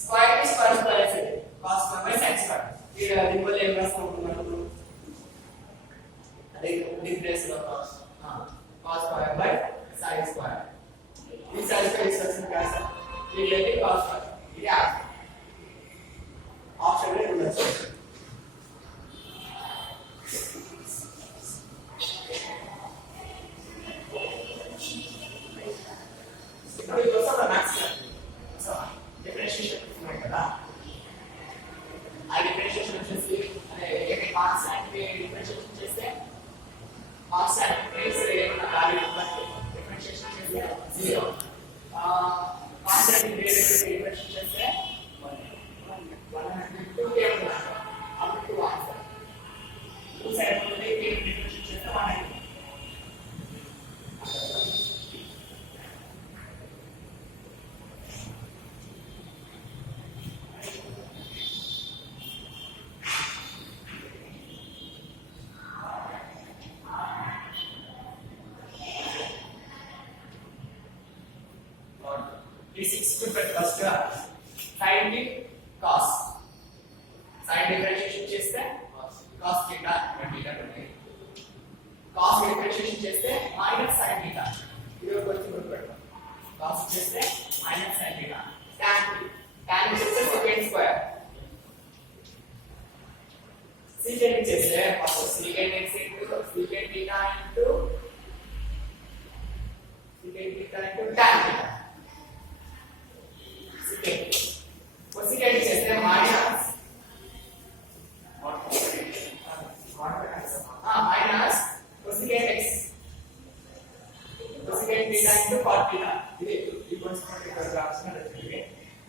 స్క్వేర్ కి square square అవుతుంది cos square by sin square ఇక్కడ సింపుల్ ఏం రాస్తాం మనకు అదే డిఫరెన్స్ లో cos square by sin square ఈ sin స్క్వేర్ ఇన్స్ట్రక్షన్ క్లాస్ వీళ్ళకి cos స్క్వేర్ ఇది ఆప్షన్ లో ఉండొచ్చు ఇప్పుడు ఇది వస్తా మ్యాథ్స్ సో డిఫరెన్షియేషన్ ఉన్నాయి కదా ఆ డిఫరెన్షియేషన్ వచ్చేసి అదే ఏమి కాన్స్టాంట్ కి డిఫరెన్షియేషన్ చేస్తే కాన్స్టాంట్ ప్లేస్ ఏమన్నా వాల్యూ నెంబర్ డిఫరెన్షియేషన్ చేస్తే 0 కాన్స్టాంట్ కి వేరియబుల్ డిఫరెన్షియేషన్ చేస్తే 1 2 కేవలం అప్ టు ఆన్సర్ 2 సైడ్ ఉంటుంది డిఫరెన్షియేషన్ చేస్తే 1 ఫస్ట్ sin కి cos sin డిఫరెన్షియేషన్ చేస్తే cos θ cos డిఫరెన్షియేషన్ చేస్తే sin θ ఇది కొంచెం గుర్తుపెట్టుకోండి cos చేస్తే sin θ tan చేస్తే secant స్క్వేర్ secant చేస్తే ఫస్ట్ secant x secant θ tan θ cosecant చేస్తే minus cosecant x cosecant θ into cot θ ఇది ఈ కాన్సెప్ట్ ఇక్కడ రాసిన రెసిపీ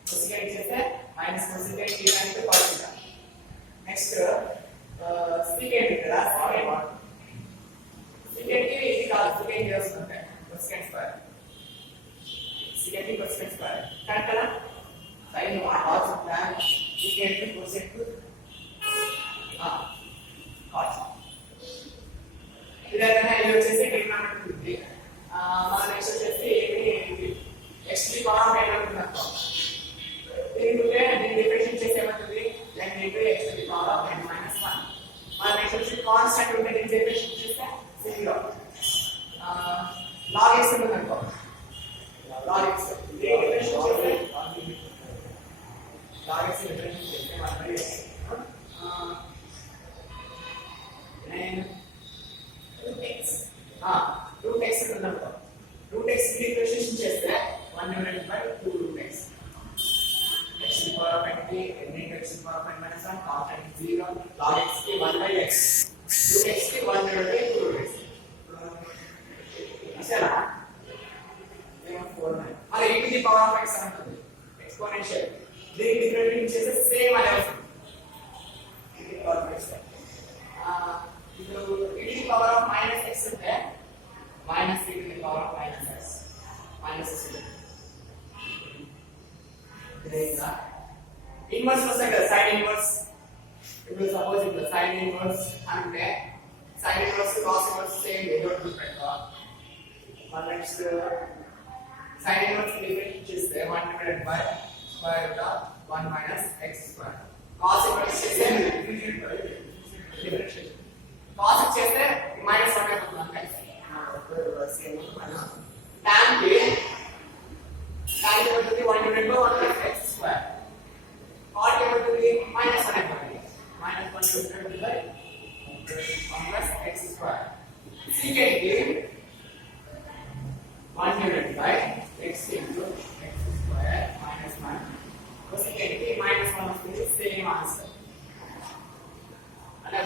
cosecant చేస్తే minus cosecant θ into cot θ next secant ఇక్కడ secant కి ఇది కాదు secant చేస్తుంటే cosecant స్క్వేర్ secant కి cosecant స్క్వేర్ కరెక్ట్ కదా sin cos tan secant కి cosec cos ఇదైనా ఇది వచ్చేసి ట్రిగ్నోమెట్రీ ఉంది మన నెక్స్ట్ వచ్చేసి ఏమి x కి పవర్ ఏమవుతుంది అర్థం దీని డిఫరెన్షియేట్ చేస్తే ఏమవుతుంది n into x to the power of n minus 1 మన నెక్స్ట్ వచ్చి కాన్స్టెంట్ ఉంటే దీని డిఫరెన్షియేట్ చేస్తే 0 log x ఉంటుంది అనుకో log x దీని డిఫరెన్షియేట్ చేస్తే log x డిఫరెన్షియేట్ చేస్తే 1/x and root x ఉంటుంది అనుకో root x కి డిఫరెన్షియేషన్ చేస్తే 1 divided by 2 root x x to the power of n కి n into x to the power of n minus 1 constant 0 log x కి 1/x root x కి 1 divided by 2 root x ఇసలా ఏమో 4 అలా e to the power of x అంటుంది ఎక్స్పోనెన్షియల్ దీని డిఫరెన్షియేట్ చేస్తే సేమ్ అదే వస్తుంది e to the power of x ఇప్పుడు e to the power of minus x అంటే minus e to the power of minus x minus x ఇదేనా ఇన్వర్స్ వస్తాయి కదా sin ఇన్వర్స్ ఇప్పుడు సపోజ్ ఇప్పుడు sin ఇన్వర్స్ అంటే sin inverse cos inverse same ఏదో ఒకటి పెట్టుకో మన నెక్స్ట్ sin ఇన్వర్స్ డిఫరెన్షియేట్ చేస్తే 1 divided by square root of 1 minus x square cos inverse చేస్తే డిఫరెన్షియేట్ cos చేస్తే minus 1 అవుతుంది అంటే సేమ్ మన tan కి tan ఏమవుతుంది 1 divided by 1 plus x square cot ఏమవుతుంది minus 1 అవుతుంది minus 1 divided by 1 plus x square secant కి 1 divided by x into x square minus 1 cosecant కి minus 1 వస్తుంది సేమ్ ఆన్సర్ అలా